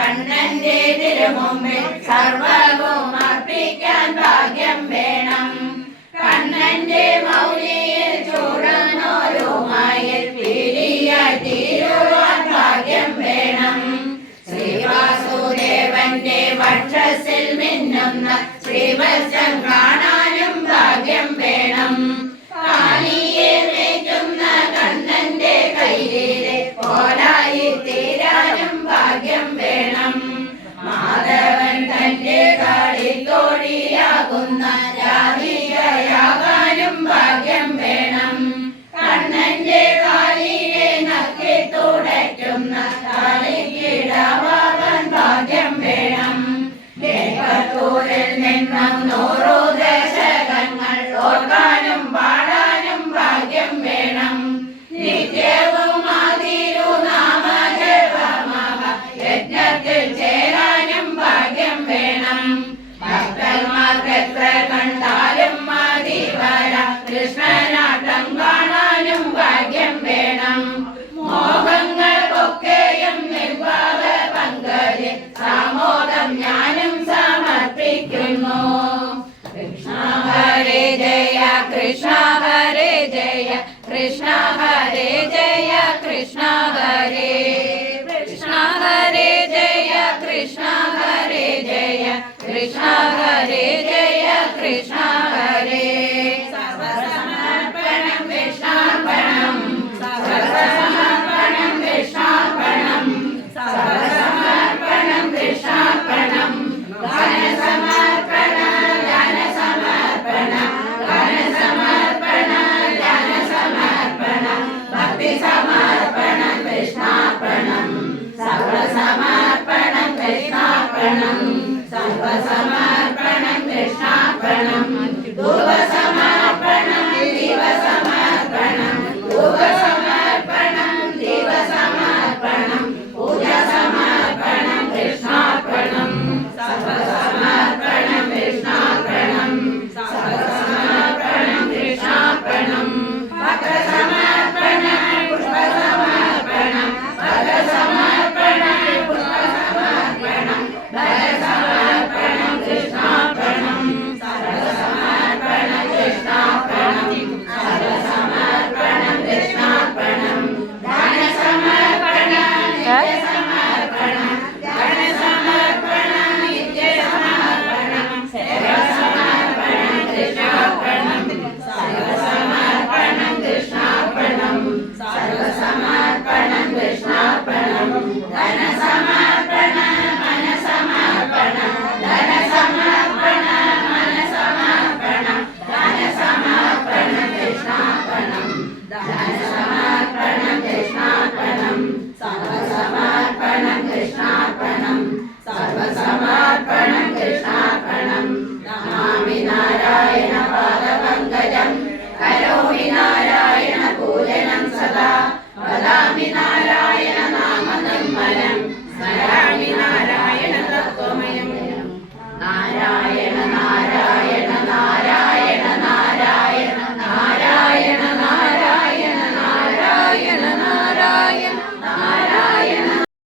കണ്ണന്റെ തിരുമുമ്പിൽ സർവവും അർപ്പിക്കാൻ ഭാഗ്യം വേണം. കണ്ണന്റെ മൗലിയിൽ ചൂടുന്നോരുമായിൽ പീലിയായി തീരുവാൻ ഭാഗ്യം വേണം. ശ്രീവാസുദേവന്റെ വക്ഷസിൽ മിന്നുന്ന ശ്രീവത്സം കാണാനും ഭാഗ്യം വേണം. കാലിയെ മേയ്ക്കുന്ന കണ്ണന്റെ കയ്യിലെ പോലായി തീരാനും ഭാഗ്യം വേണം. മാധവൻ തന്റെ കളിത്തോടിയാകുന്ന രാധികയാകാനും ഭാഗ്യം വേണം. കണ്ണന്റെ കാലിനെ നക്കി തുടയ്ക്കുന്ന കളിക്കിടാവാൻ ഭാഗ്യം വേണം. കേൾക്കത്തൂരിൽ നിന്നും 100 ദശകങ്ങൾ ഓർക്കാനും പാടാനും ഭാഗ്യം വേണം. നിത്യവും തിരുനാമജപമഹ യജ്ഞത്തിൽ ചേരാനും ഭാഗ്യം വേണം. ഭക്തന്മാർക്കെത്ര കണ്ടാലും മതി വരാം കൃഷ്ണനാട്ടം കാണാനും ഭാഗ്യം വേണം. മോഹങ്ങൾക്കൊക്കെയും നിർവാഹ പങ്കജ് സാമോദം ഞാനും സമർപ്പിക്കുന്നു. കൃഷ്ണ ഹരേ ജയ കൃഷ്ണ ഹരേ ജയ കൃഷ്ണ ഹരേ ജയ കൃഷ്ണ ഹരേ കൃഷ്ണ ഹരേ ജയ കൃഷ്ണ ഹരേ ജയ കൃഷ്ണ ഹരേ ജയ കൃഷ്ണ ഹരേ. സർവസമർപ്പണം കൃഷ്ണാർപ്പണം സർവസമർപ്പണം കൃഷ്ണാർപ്പണം സർവസമർപ്പണം കൃഷ്ണാർപ്പണം. ധനസമർപ്പണ ധനസമർപ്പണ ധനസമർപ്പണ ധനസമർപ്പണ ഭക്തി സമർപ്പണം കൃഷ്ണാർപ്പണം സർവസമർപ്പണം കൃഷ്ണാർപ്പണം സർവസമർപ്പണം കൃഷ്ണാർപ്പണം. ധൂപസമർപ്പണം ദിവസമർപ്പണം ധൂപസമർപ്പണം